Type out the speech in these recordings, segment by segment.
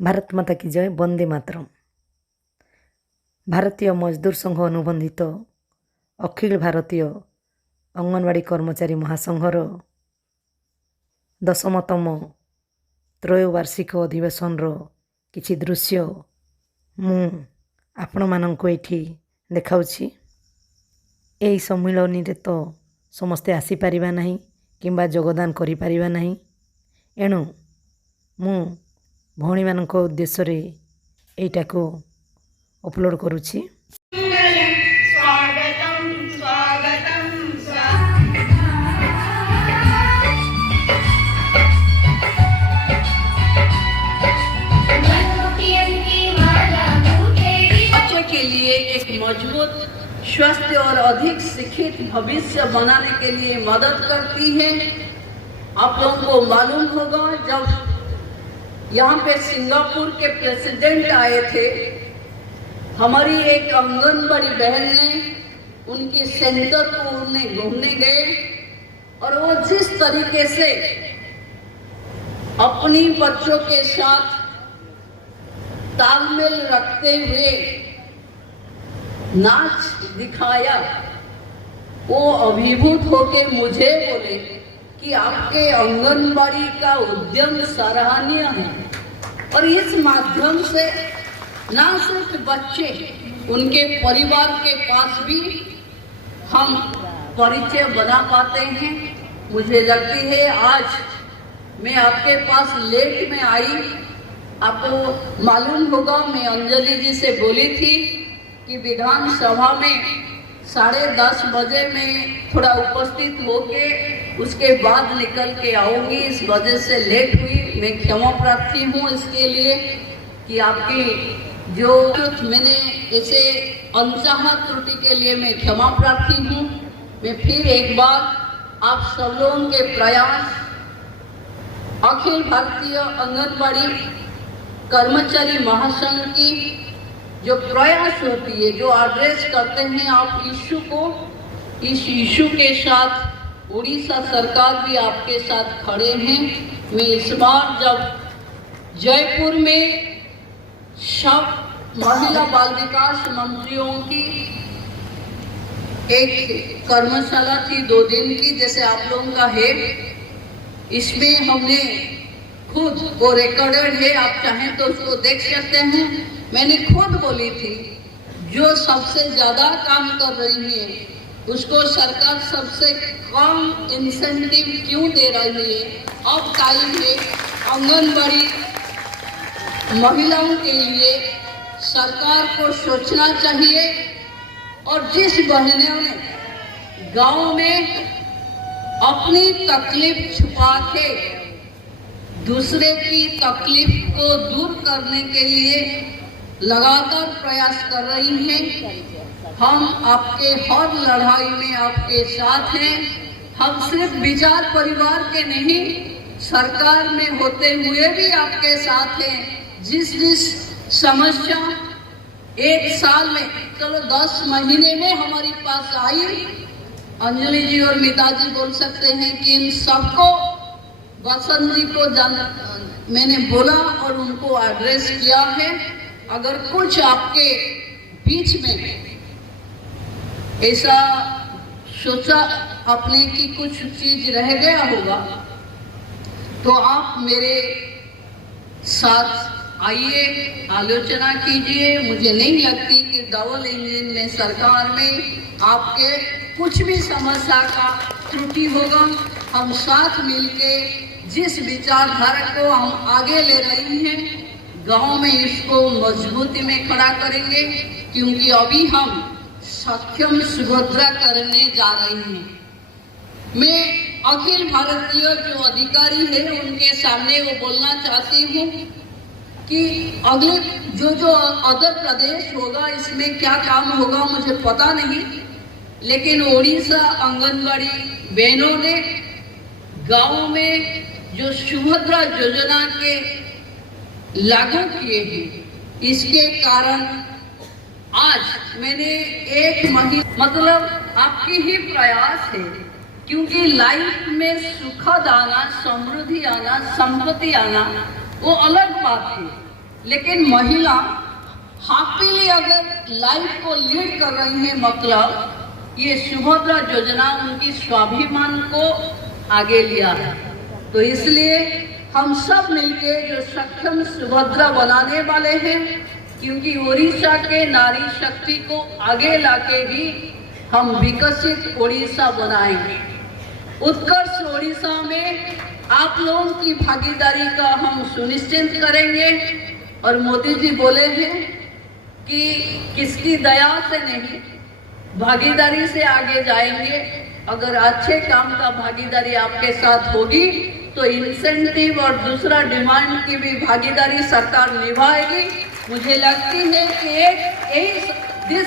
भारत माता की जय। वंदे मातरम। भारतीय मजदूर संघ अनुबंधित अखिल भारतीय अंगनवाड़ी कर्मचारी महासंघर 10तम त्रयोवार्षिक अधिवेशन किछि दृश्य मु आपण मानक एठी देखाउछि। एही सम्मिलनी रे तो समस्ते आसी परिबा नहीं किंबा योगदान करि परिबा नहीं, एणु मु भौणी मानक उद्देश्य रे एटा को अपलोड करुछि। बच्चे के लिए एक मजबूत, स्वस्थ और अधिक शिक्षित भविष्य बनाने के लिए मदद करती है। आप लोगों को मालूम होगा, जब यहाँ पे सिंगापुर के प्रेसिडेंट आए थे, हमारी एक आंगनबाड़ी बहन ने उनकी सेंटर को उन्हें घूमने गए और वो जिस तरीके से अपनी बच्चों के साथ तालमेल रखते हुए नाच दिखाया, वो अभिभूत होके मुझे बोले कि आपके आंगनबाड़ी का उद्यम सराहनीय है और इस माध्यम से न सिर्फ बच्चे, उनके परिवार के पास भी हम परिचय बना पाते हैं। मुझे लगती है आज मैं आपके पास लेट में आई। आपको मालूम होगा, मैं अंजलि जी से बोली थी कि विधानसभा में 10:30 बजे में थोड़ा उपस्थित होके उसके बाद निकल के आऊँगी। इस वजह से लेट हुई, मैं क्षमा प्रार्थी हूँ इसके लिए कि आपकी जो मैंने ऐसे अनचाहा त्रुटि के लिए मैं क्षमा प्रार्थी हूँ। मैं फिर एक बार आप सब लोगों के प्रयास, अखिल भारतीय आंगनबाड़ी कर्मचारी महासंघ की जो प्रयास होती है, जो एड्रेस करते हैं आप इशू को, इस इशू के साथ उड़ीसा सरकार भी आपके साथ खड़े हैं। मैं इस बार जब जयपुर में सब महिला बाल विकास मंत्रियों की एक कर्मशाला थी 2 दिन की, जैसे आप लोगों का है, इसमें हमने खुद वो रिकॉर्डेड है, आप चाहें तो उसको देख सकते हैं। मैंने खुद बोली थी जो सबसे ज्यादा काम कर रही है उसको सरकार सबसे कम इंसेंटिव क्यों दे रही है। अब टाइम है आंगनबाड़ी महिलाओं के लिए सरकार को सोचना चाहिए। और जिस बहनों ने गांव में अपनी तकलीफ छुपा के दूसरे की तकलीफ को दूर करने के लिए लगातार प्रयास कर रही हैं, हम आपके हर लड़ाई में आपके साथ हैं। हम सिर्फ विचार परिवार के नहीं, सरकार में होते हुए भी आपके साथ हैं। जिस समस्या 1 साल में, चलो 10 महीने में हमारे पास आई, अंजलि जी और मिता जी बोल सकते हैं कि इन सबको बसंत जी को मैंने बोला और उनको एड्रेस किया है। अगर कुछ आपके बीच में ऐसा सोचा अपने की कुछ चीज रह गया होगा तो आप मेरे साथ आइए, आलोचना कीजिए। मुझे नहीं लगती कि डबल इंजन में सरकार में आपके कुछ भी समस्या का त्रुटि होगा। हम साथ मिलके जिस विचारधारा को हम आगे ले रही हैं, गांव में इसको मजबूती में खड़ा करेंगे, क्योंकि अभी हम सक्षम सुभद्रा करने जा रहे हैं। मैं अखिल भारतीय जो अधिकारी है उनके सामने वो बोलना चाहती हूँ कि अगले जो अदर प्रदेश होगा इसमें क्या काम होगा मुझे पता नहीं, लेकिन उड़ीसा आंगनबाड़ी बहनों ने गांव में जो सुभद्रा योजना के लागू किए हैं, इसके कारण आज मैंने 1 महीने, मतलब आपकी ही प्रयास है, क्योंकि लाइफ में सुखद आना, समृद्धि आना, संपत्ति आना वो अलग बात है, लेकिन महिला हैप्पीली अगर लाइफ को लीड कर रही है, मतलब ये सुभद्रा योजना उनकी स्वाभिमान को आगे लिया है। तो इसलिए हम सब मिलके जो सक्षम सुभद्रा बनाने वाले हैं, क्योंकि उड़ीसा के नारी शक्ति को आगे लाके ही हम विकसित उड़ीसा बनाएंगे। उत्कर्ष उड़ीसा में आप लोगों की भागीदारी का हम सुनिश्चित करेंगे। और मोदी जी बोले हैं कि किसकी दया से नहीं, भागीदारी से आगे जाएंगे। अगर अच्छे काम का भागीदारी आपके साथ होगी तो इंसेंटिव और दूसरा डिमांड की भी भागीदारी सरकार निभाएगी। मुझे लगती है कि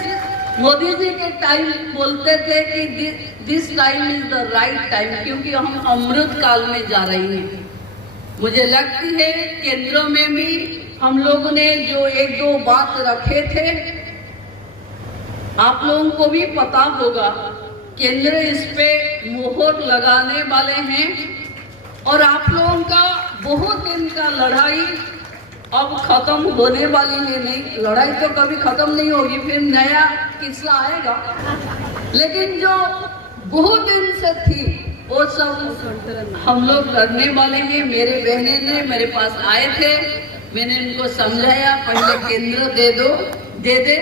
मोदी जी के टाइम बोलते थे कि this time is the right time, क्योंकि हम अमृत काल में जा रही हैं। मुझे लगती है केंद्र में भी हम लोगों ने जो एक दो बात रखे थे, आप लोगों को भी पता होगा, केंद्र इस पे मोहर लगाने वाले हैं। और आप लोगों का बहुत दिन का लड़ाई अब खत्म होने वाली है। नहीं, लड़ाई तो कभी खत्म नहीं होगी, फिर नया किस्सा आएगा। लेकिन जो बहुत दिन से थी वो सब हम लोग लड़ने वाले हैं। मेरे बहने ने मेरे पास आए थे, मैंने उनको समझाया पहले केंद्र दे दो, दे दे,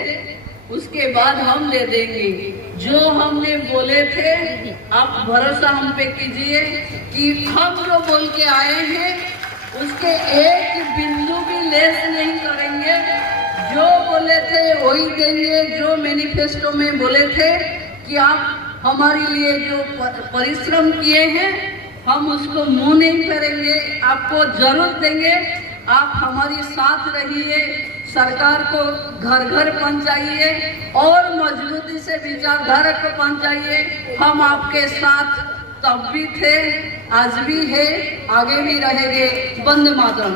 उसके बाद हम दे देंगे। जो हमने बोले थे आप भरोसा हम पे कीजिए कि हम जो बोल के आए हैं उसके एक बिंदु भी लेस नहीं करेंगे। जो बोले थे वही देंगे। जो मैनिफेस्टो में बोले थे कि आप हमारे लिए जो परिश्रम किए हैं हम उसको मुंह नहीं करेंगे, आपको जरूर देंगे। आप हमारे साथ रहिए, सरकार को घर घर पहुंचाइए और मजबूती से विचारधारा को पहुंचाइए। हम आपके साथ तब भी थे, आज भी है, आगे भी रहेंगे। वंदे मातरम।